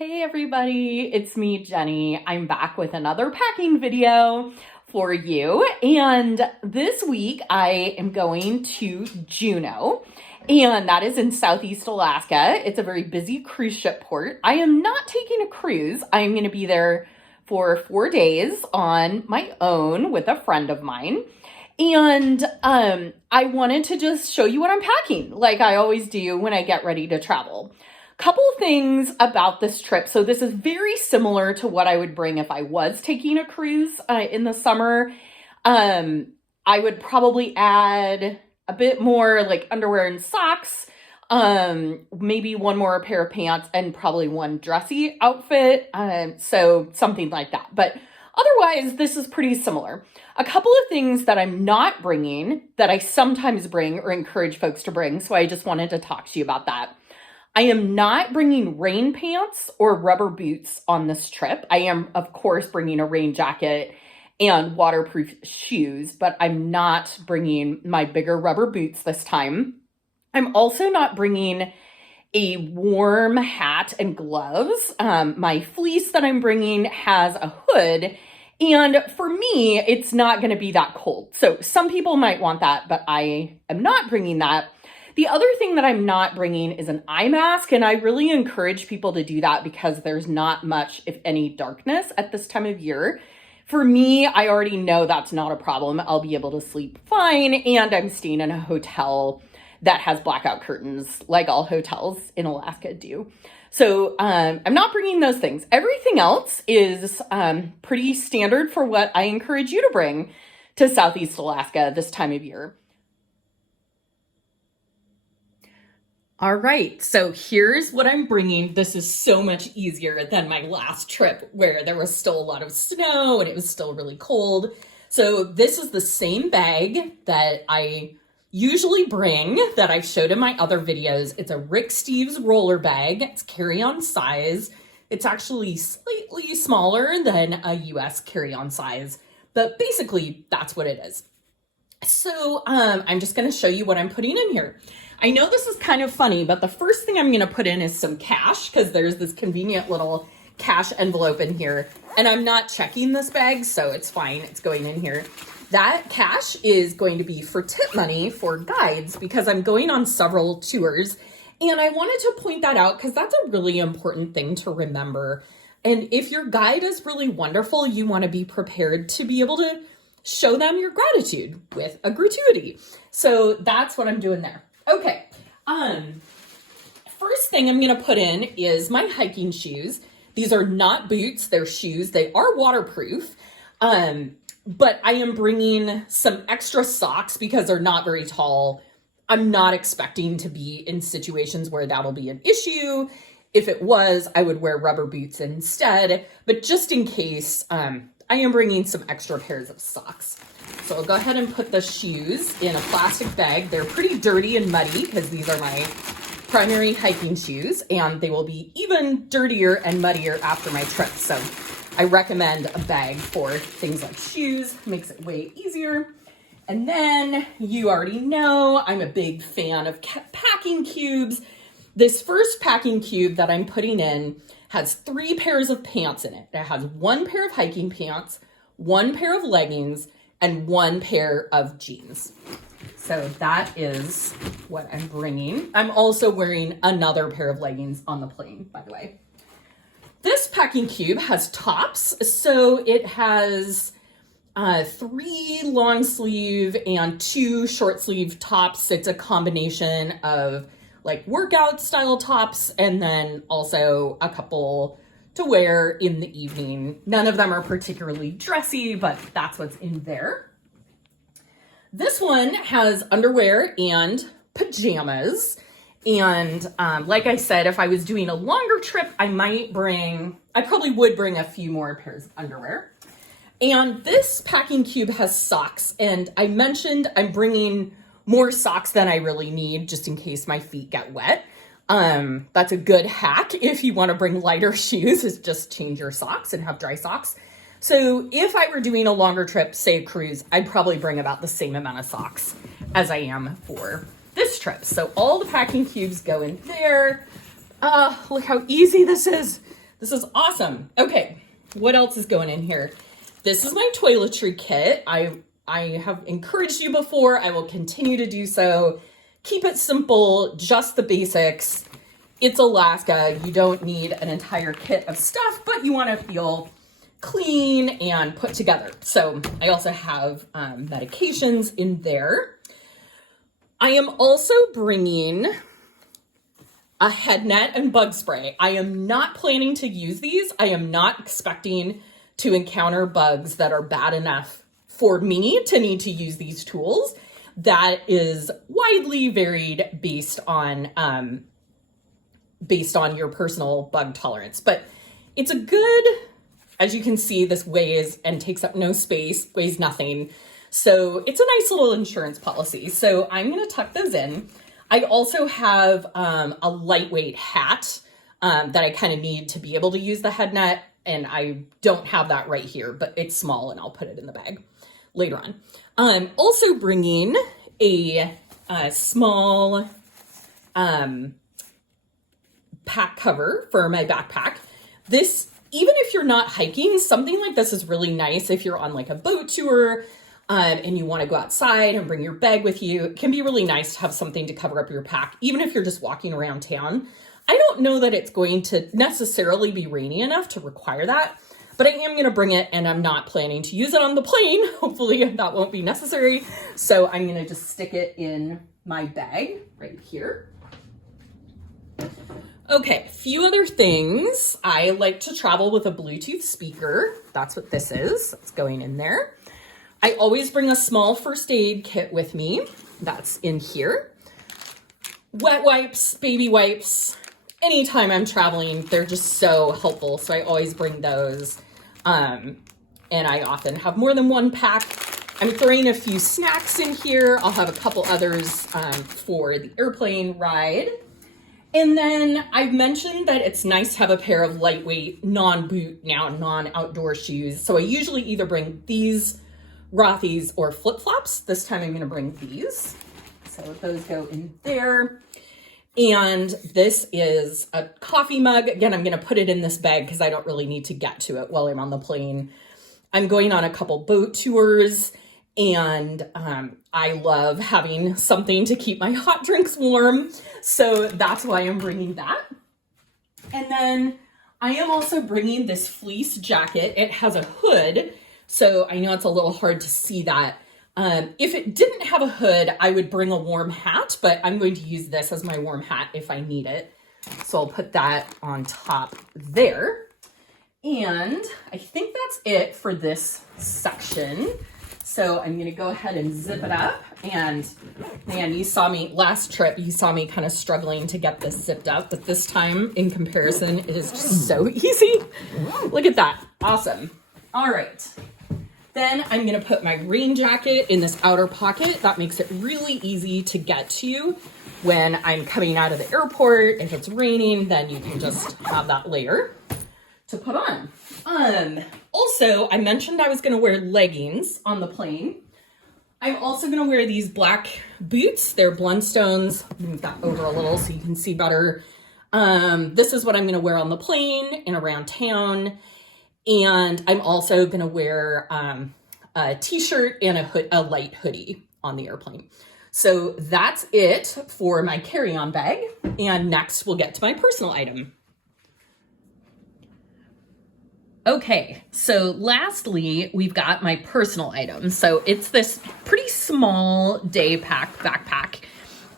Hey everybody, it's me, Jenny. I'm back with another packing video for you. And this week I am going to Juneau, and that is in Southeast Alaska. It's a very busy cruise ship port. I am not taking a cruise. I'm going to be there for 4 days on my own with a friend of mine. And I wanted to just show you what I'm packing, like I always do when I get ready to travel. Couple things about this trip. So this is very similar to what I would bring if I was taking a cruise in the summer. I would probably add a bit more like underwear and socks, maybe one more pair of pants, and probably one dressy outfit. So something like that. But otherwise, this is pretty similar. A couple of things that I'm not bringing that I sometimes bring or encourage folks to bring. So I just wanted to talk to you about that. I am not bringing rain pants or rubber boots on this trip. I am, of course, bringing a rain jacket and waterproof shoes, but I'm not bringing my bigger rubber boots this time. I'm also not bringing a warm hat and gloves. My fleece that I'm bringing has a hood, and for me, it's not going to be that cold. So some people might want that, but I am not bringing that. The other thing that I'm not bringing is an eye mask, and I really encourage people to do that because there's not much, if any, darkness at this time of year. For me, I already know that's not a problem. I'll be able to sleep fine, and I'm staying in a hotel that has blackout curtains, like all hotels in Alaska do. So I'm not bringing those things. Everything else is pretty standard for what I encourage you to bring to Southeast Alaska this time of year. All right, so here's what I'm bringing. This is so much easier than my last trip where there was still a lot of snow and it was still really cold. So this is the same bag that I usually bring that I've showed in my other videos. It's a Rick Steves roller bag. It's carry-on size. It's actually slightly smaller than a US carry-on size, but basically that's what it is. So I'm just gonna show you what I'm putting in here. I know this is kind of funny, but the first thing I'm gonna put in is some cash because there's this convenient little cash envelope in here, and I'm not checking this bag, so it's fine, it's going in here. That cash is going to be for tip money for guides because I'm going on several tours, and I wanted to point that out because that's a really important thing to remember. And if your guide is really wonderful, you wanna be prepared to be able to show them your gratitude with a gratuity. So that's what I'm doing there. Okay, first thing I'm gonna put in is my hiking shoes. These are not boots, they're shoes. They are waterproof, but I am bringing some extra socks because they're not very tall. I'm not expecting to be in situations where that'll be an issue. If it was, I would wear rubber boots instead, but just in case, I am bringing some extra pairs of socks. So I'll go ahead and put the shoes in a plastic bag. They're pretty dirty and muddy because these are my primary hiking shoes, and they will be even dirtier and muddier after my trip. So I recommend a bag for things like shoes, makes it way easier. And then you already know I'm a big fan of packing cubes. This first packing cube that I'm putting in has 3 pairs of pants in it. It has 1 pair of hiking pants, 1 pair of leggings, and 1 pair of jeans. So that is what I'm bringing. I'm also wearing another pair of leggings on the plane, by the way. This packing cube has tops. So it has 3 long sleeve and 2 short sleeve tops. It's a combination of like workout style tops and then also a couple to wear in the evening. None of them are particularly dressy, but that's what's in there. This one has underwear and pajamas. And like I said, if I was doing a longer trip, I probably would bring a few more pairs of underwear. And this packing cube has socks. And I mentioned I'm bringing more socks than I really need just in case my feet get wet. That's a good hack if you want to bring lighter shoes, is just change your socks and have dry socks. So if I were doing a longer trip, say a cruise, I'd probably bring about the same amount of socks as I am for this trip. So all the packing cubes go in there. Look how easy this is. This is awesome. Okay, what else is going in here? This is my toiletry kit. I have encouraged you before. I will continue to do so. Keep it simple, just the basics. It's Alaska. You don't need an entire kit of stuff, but you want to feel clean and put together. So I also have medications in there. I am also bringing a head net and bug spray. I am not planning to use these. I am not expecting to encounter bugs that are bad enough for me to need to use these tools. That is widely varied based on your personal bug tolerance. But it's a good, as you can see, this weighs and takes up no space, weighs nothing. So it's a nice little insurance policy. So I'm going to tuck those in. I also have a lightweight hat that I kind of need to be able to use the head net. And I don't have that right here, but it's small and I'll put it in the bag later on. I'm also bringing a small pack cover for my backpack. This, even if you're not hiking, something like this is really nice if you're on like a boat tour and you want to go outside and bring your bag with you. It can be really nice to have something to cover up your pack, even if you're just walking around town. I don't know that it's going to necessarily be rainy enough to require that, but I am going to bring it and I'm not planning to use it on the plane. Hopefully that won't be necessary. So I'm going to just stick it in my bag right here. Okay, a few other things. I like to travel with a Bluetooth speaker. That's what this is. It's going in there. I always bring a small first aid kit with me. That's in here. Wet wipes, baby wipes. Anytime I'm traveling, they're just so helpful. So I always bring those. And I often have more than one pack. I'm throwing a few snacks in here. I'll have a couple others for the airplane ride. And then I've mentioned that it's nice to have a pair of lightweight, non-boot, non-outdoor shoes. So I usually either bring these Rothy's or flip-flops. This time I'm going to bring these. So those go in there. And this is a coffee mug. Again, I'm going to put it in this bag because I don't really need to get to it while I'm on the plane. I'm going on a couple boat tours, and I love having something to keep my hot drinks warm. So that's why I'm bringing that. And then I am also bringing this fleece jacket. It has a hood, so I know it's a little hard to see that. If it didn't have a hood, I would bring a warm hat, but I'm going to use this as my warm hat if I need it. So I'll put that on top there. And I think that's it for this section. So I'm going to go ahead and zip it up. And man, you saw me last trip, you saw me kind of struggling to get this zipped up, but this time in comparison, it is just so easy. Look at that. Awesome. All right. Then I'm going to put my rain jacket in this outer pocket. That makes it really easy to get to when I'm coming out of the airport. If it's raining, then you can just have that layer to put on. Also, I mentioned I was going to wear leggings on the plane. I'm also going to wear these black boots. They're Blundstones. Move that over a little so you can see better. This is what I'm going to wear on the plane and around town. And I'm also going to wear a t-shirt and a light hoodie on the airplane. So that's it for my carry-on bag. And next we'll get to my personal item. Okay, so lastly, we've got my personal item. So it's this pretty small day pack backpack.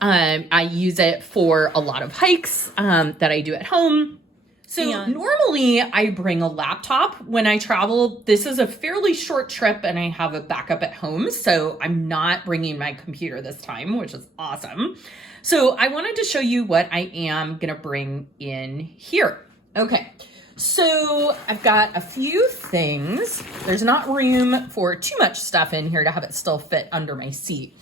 I use it for a lot of hikes that I do at home. So normally I bring a laptop when I travel. This is a fairly short trip and I have a backup at home. So I'm not bringing my computer this time, which is awesome. So I wanted to show you what I am going to bring in here. Okay. So I've got a few things. There's not room for too much stuff in here to have it still fit under my seat.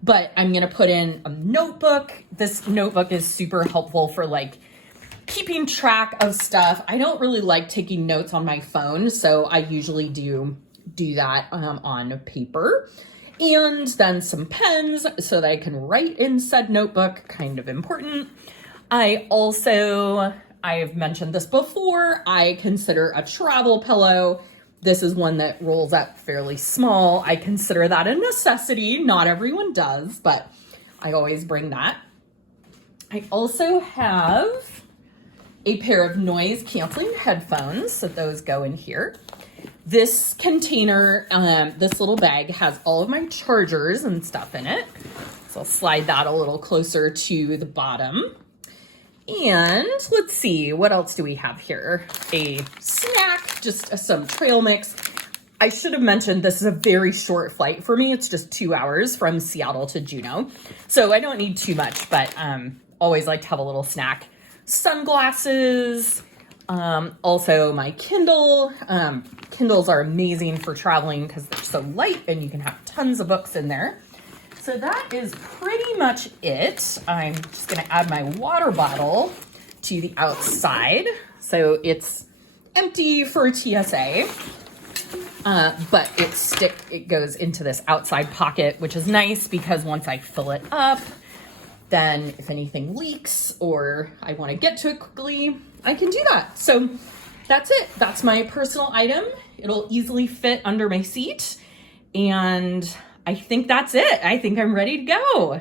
But I'm going to put in a notebook. This notebook is super helpful for like keeping track of stuff. I don't really like taking notes on my phone, so I usually do that on paper. And then some pens so that I can write in said notebook, kind of important. I also I've mentioned this before, I consider a travel pillow. This is one that rolls up fairly small. I consider that a necessity. Not everyone does, but I always bring that. I also have a pair of noise canceling headphones, so those go in here. This container, this little bag has all of my chargers and stuff in it. So I'll slide that a little closer to the bottom. And let's see, what else do we have here? A snack, just some trail mix. I should have mentioned this is a very short flight for me. It's just 2 hours from Seattle to Juneau. So I don't need too much, but always like to have a little snack. Sunglasses, also my Kindle. Kindles are amazing for traveling because they're so light and you can have tons of books in there. So that is pretty much it. I'm just gonna add my water bottle to the outside. So it's empty for TSA, but it goes into this outside pocket, which is nice because once I fill it up, then if anything leaks or I wanna get to it quickly, I can do that. So that's it. That's my personal item. It'll easily fit under my seat. And I think that's it. I think I'm ready to go.